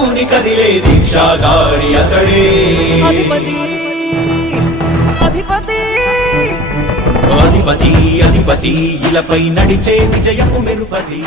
నభూని కదిలే దీక్షాగారి అతడే. అధిపతి అధిపతి. అధిపతి అధిపతి ఇలపై నడిచే విజయము మెరుపది